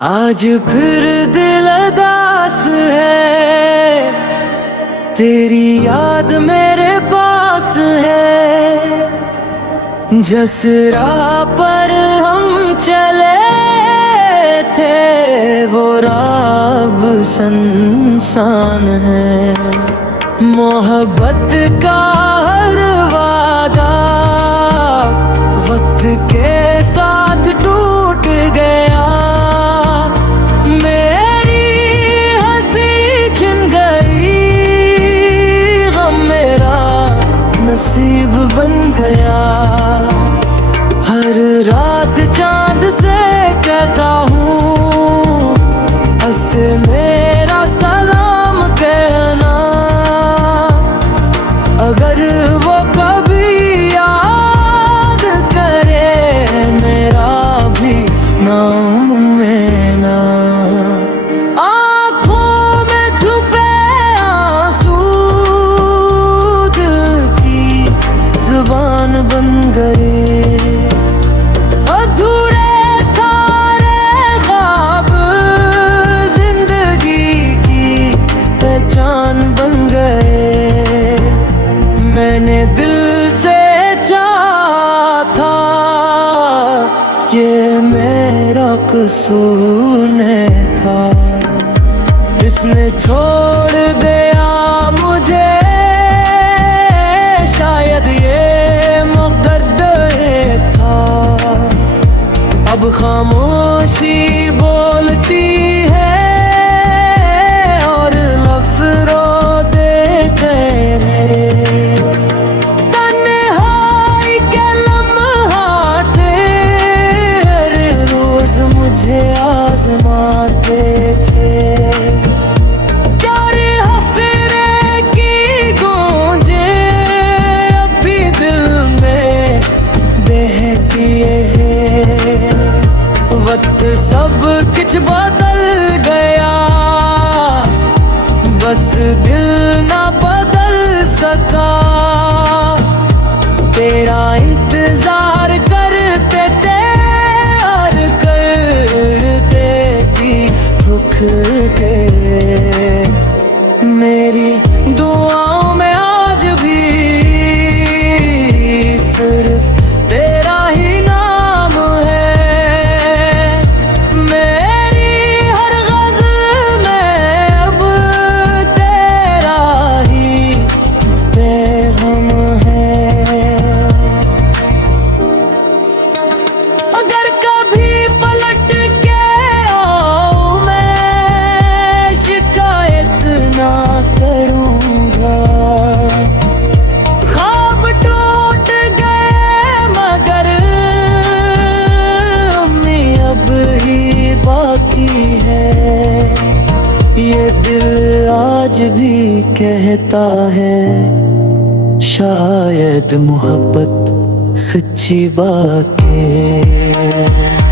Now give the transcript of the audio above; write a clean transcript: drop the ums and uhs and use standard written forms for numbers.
आज फिर दिल उदास है, तेरी याद मेरे पास है। जिस राह पर हम चले थे वो राह अब सुनसान है। मोहब्बत का हर वादा वक्त के साथ टूट गया। मेरी हंसी छिन गई, गम मेरा नसीब बन गया। हर रात चांद से कहता हूँ, हंस मेरा सलाम कहना। अगर वो कभी याद करे मेरा भी नाम लेना। आँखों में छुपे आंसू दिल की जुबान बन गए। अधूरे सारे ख्वाब जिंदगी की पहचान बन गए। मैंने दिल से चाहा था, ये मेरा कसूर नहीं था। इसने छोड़ दिया मुझे, शायद ये मुकद्दर था। अब खामोशी बोलती है और लफ्ज़ रो देते हैं। तन्हाई के लम्हाते हर रोज मुझे आज़माते थे। प्यारे हफ़रे की गूंजे अब भी दिल में बहती है। वक्त सब कुछ बदल गया, बस दिल ना बदल सका। तेरा इंतजार करते थे और करते भी थक गए। मेरी दुआओं में आज भी सिर्फ तेरा ही नाम है। मेरी हर गज़ल में अब तेरा ही पैगाम है। अगर कभी पलट के आऊं मैं, शिकायत ना करूंगा। ख्वाब टूट गए मगर अम्मी अब ही बाकी है। ये दिल आज भी कहता है, शायद मोहब्बत सच्ची बात है।